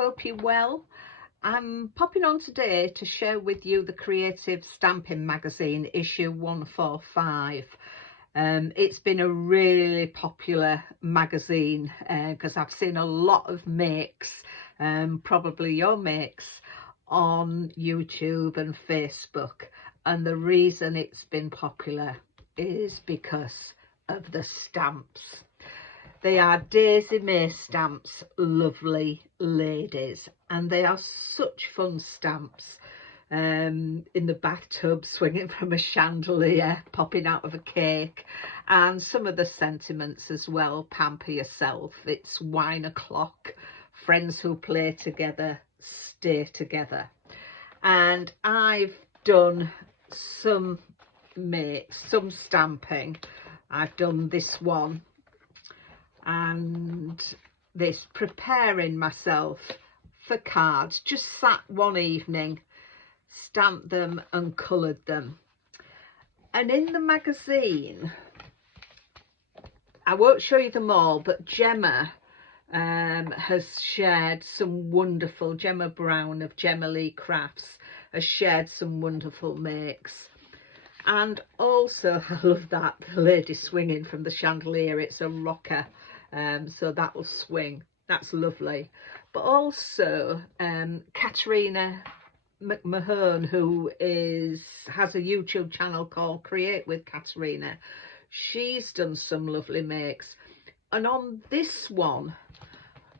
hope you're well. I'm popping on today to share with you the Creative Stamping Magazine issue 145. It's been a really popular magazine because I've seen a lot of makes, probably your makes, on YouTube and Facebook, and the reason it's been popular is because of the stamps. They are Daisy Mae stamps, lovely ladies, and they are such fun stamps. In the bathtub, swinging from a chandelier, popping out of a cake, and some of the sentiments as well. Pamper yourself, it's wine o'clock, friends who play together stay together. And I've done some stamping. I've done this one and this, preparing myself for cards. Just sat one evening, stamped them and coloured them. And in the magazine, I won't show you them all, but Gemma has shared some wonderful, Gemma Brown of Gemma Lee Crafts has shared some wonderful makes. And also, I love that, the lady swinging from the chandelier, it's a rocker, so that will swing, that's lovely. But also Katerina McMahon, who has a YouTube channel called Create with Katerina, she's done some lovely makes. And on this one,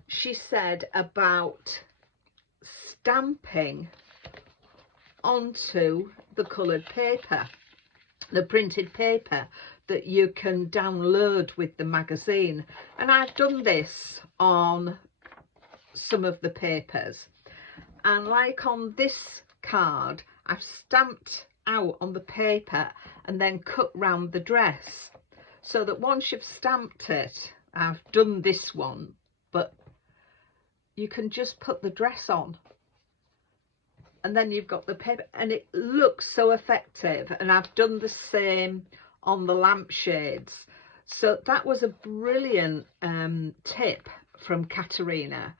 she said about stamping onto the coloured paper, the printed paper that you can download with the magazine. And I've done this on some of the papers, and like on this card, I've stamped out on the paper and then cut round the dress, so that once you've stamped it, I've done this one, but you can just put the dress on and then you've got the paper, and it looks so effective. And I've done the same on the lampshades. So that was a brilliant tip from Katerina.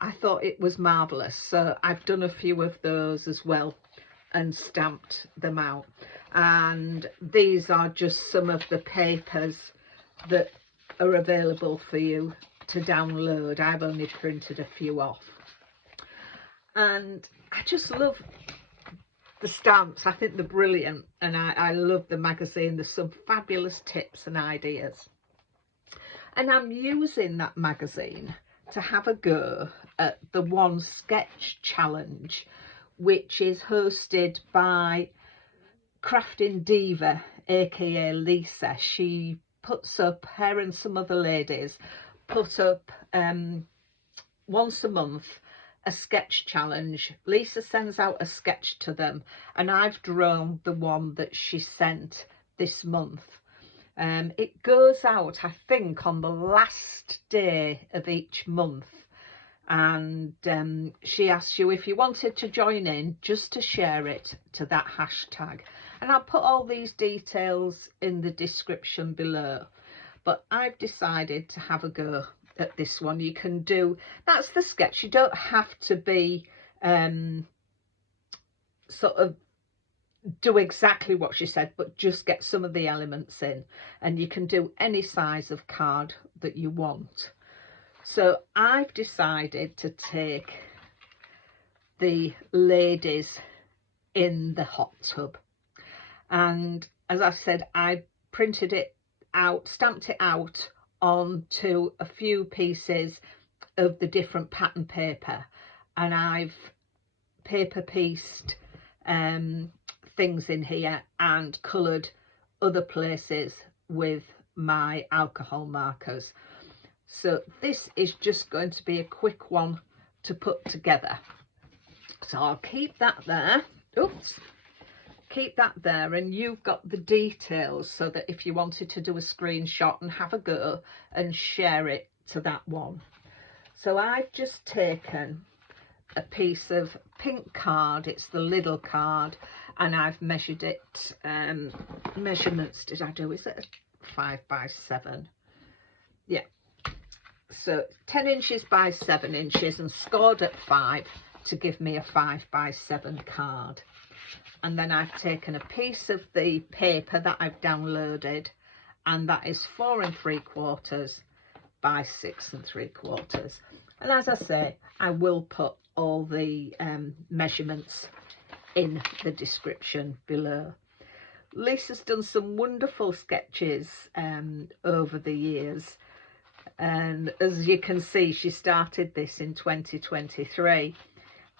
I thought it was marvellous. So I've done a few of those as well and stamped them out. And these are just some of the papers that are available for you to download. I've only printed a few off. And I just love the stamps. I think they're brilliant, and I love the magazine. There's some fabulous tips and ideas. And I'm using that magazine to have a go at the One Sketch Challenge, which is hosted by Crafting Diva, aka Lisa. She puts up, her and some other ladies put up once a month a sketch challenge. Lisa sends out a sketch to them, and I've drawn the one that she sent this month. It goes out, I think, on the last day of each month, and she asks you if you wanted to join in, just to share it to that hashtag. And I'll put all these details in the description below. But I've decided to have a go at this one. You can do, that's the sketch, you don't have to be sort of do exactly what she said, but just get some of the elements in, and you can do any size of card that you want. So I've decided to take the ladies in the hot tub, and as I said, I printed it out, stamped it out onto a few pieces of the different pattern paper, and I've paper pieced things in here and coloured other places with my alcohol markers. So this is just going to be a quick one to put together. So I'll keep that there. Oops. Keep that there, and you've got the details so that if you wanted to do a screenshot and have a go and share it to that one. So I've just taken a piece of pink card, it's the little card, and I've measured it, measurements did I do, is it a 5 by 7? Yeah, So 10 inches by 7 inches and scored at 5 to give me a 5 by 7 card. And then I've taken a piece of the paper that I've downloaded, and that is 4 3/4 by 6 3/4. And as I say, I will put all the measurements in the description below. Lisa's done some wonderful sketches over the years, and as you can see, she started this in 2023.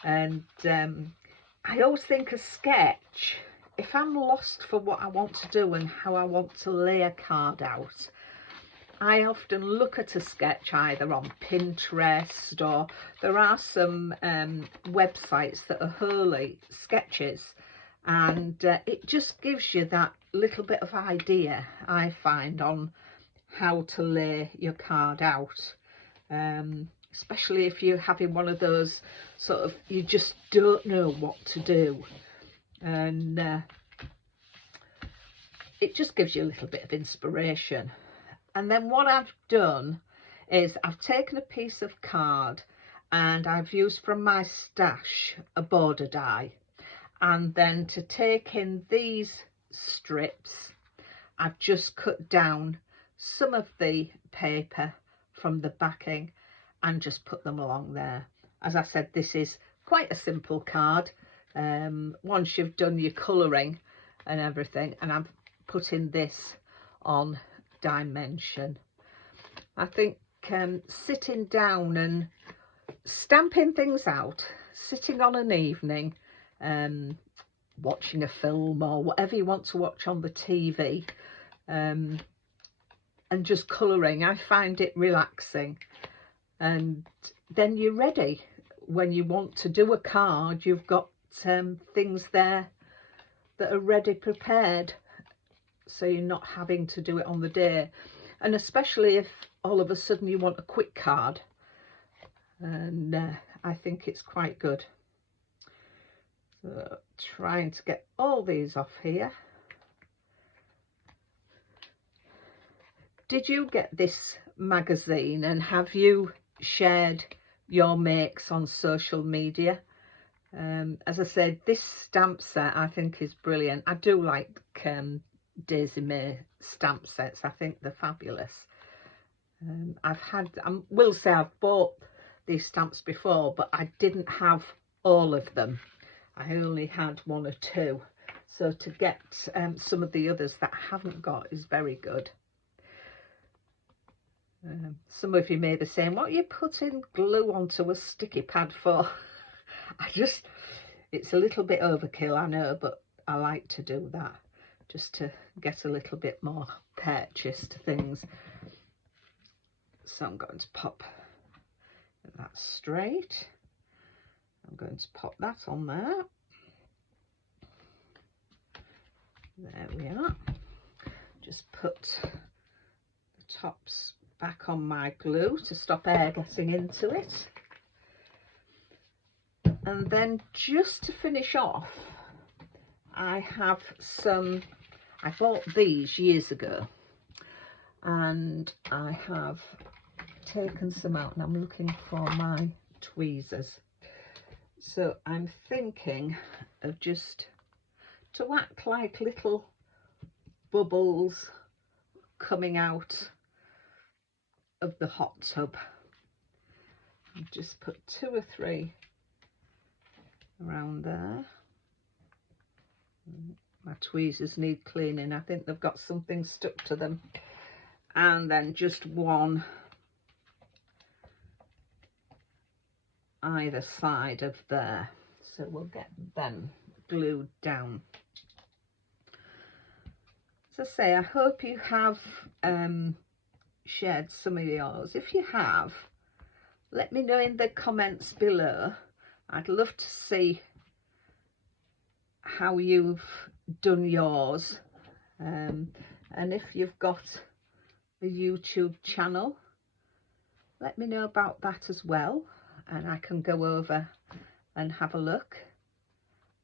And I always think a sketch, if I'm lost for what I want to do and how I want to lay a card out, I often look at a sketch either on Pinterest, or there are some websites that are wholly sketches, and it just gives you that little bit of idea, I find, on how to lay your card out, especially if you're having one of those sort of, you just don't know what to do, and it just gives you a little bit of inspiration. And then what I've done is I've taken a piece of card and I've used from my stash a border die, and then to take in these strips, I've just cut down some of the paper from the backing and just put them along there. As I said, this is quite a simple card once you've done your colouring and everything, and I'm putting this on dimension. I think sitting down and stamping things out, sitting on an evening, watching a film or whatever you want to watch on the TV, and just colouring, I find it relaxing. And then you're ready when you want to do a card. You've got things there that are ready, prepared, so you're not having to do it on the day. And especially if all of a sudden you want a quick card, and I think it's quite good. So trying to get all these off here. Did you get this magazine, and have you shared your makes on social media? As I said, this stamp set I think is brilliant. I do like Daisy Mae stamp sets. I think they're fabulous. I will say I've bought these stamps before, but I didn't have all of them. I only had 1 or 2. So to get some of the others that I haven't got is very good. Some of you may be saying, what are you putting glue onto a sticky pad for? It's a little bit overkill, I know, but I like to do that just to get a little bit more purchase to things. So I'm going to pop that straight. I'm going to pop that on there. There we are. Just put the tops back on my glue to stop air getting into it. And then just to finish off, I have some, I bought these years ago, and I have taken some out, and I'm looking for my tweezers. So I'm thinking of just to act like little bubbles coming out of the hot tub. I've just put 2 or 3 around there. My tweezers need cleaning. I think they've got something stuck to them. And then just 1 either side of there. So we'll get them glued down. As I say, I hope you have shared some of yours. If you have, let me know in the comments below. I'd love to see how you've done yours, and if you've got a YouTube channel, let me know about that as well, and I can go over and have a look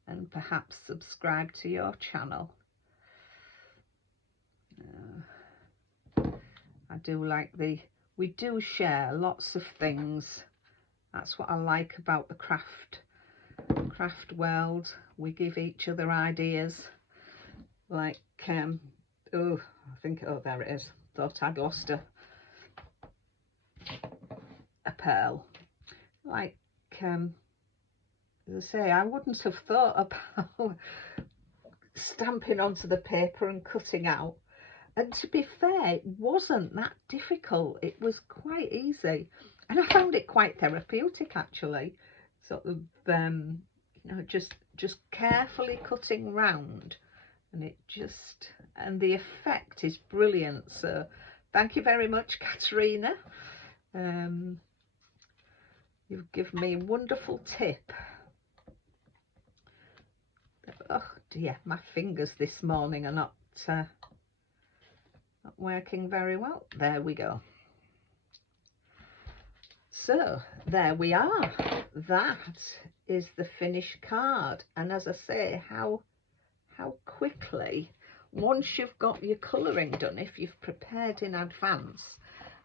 and perhaps subscribe to your channel. I do like the we do share lots of things. That's what I like about the craft world. We give each other ideas. Like, oh, I think, oh, there it is. Thought I'd lost a pearl. Like, as I say, I wouldn't have thought about stamping onto the paper and cutting out. And to be fair, it wasn't that difficult. It was quite easy. And I found it quite therapeutic, actually. Sort of, you know, just carefully cutting round. And it just, and the effect is brilliant. So thank you very much, Katerina. You've given me a wonderful tip. Oh dear, my fingers this morning are not working very well. There we go. So there we are. That is the finished card. And as I say, how quickly, once you've got your colouring done, if you've prepared in advance,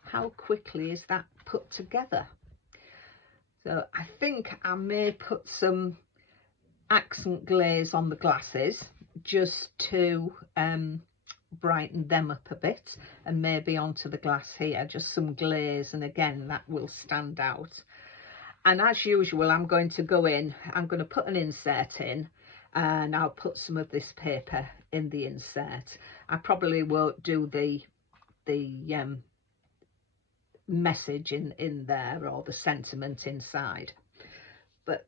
how quickly is that put together? So I think I may put some accent glaze on the glasses just to brighten them up a bit, and maybe onto the glass here just some glaze, and again that will stand out. And as usual, I'm going to go in, I'm going to put an insert in, and I'll put some of this paper in the insert. I probably won't do the message in there, or the sentiment inside, but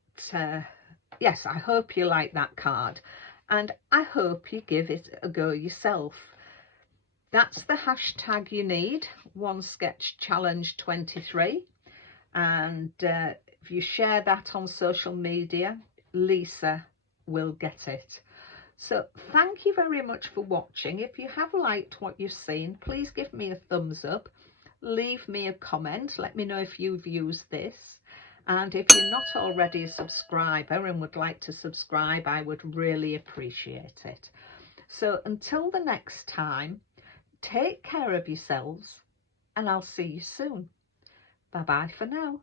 yes, I hope you like that card, and I hope you give it a go yourself. That's the hashtag you need, One Sketch Challenge 23, and if you share that on social media, Lisa will get it. So thank you very much for watching. If you have liked what you've seen, please give me a thumbs up, leave me a comment, let me know if you've used this, and if you're not already a subscriber and would like to subscribe, I would really appreciate it. So until the next time, take care of yourselves, and I'll see you soon. Bye bye for now.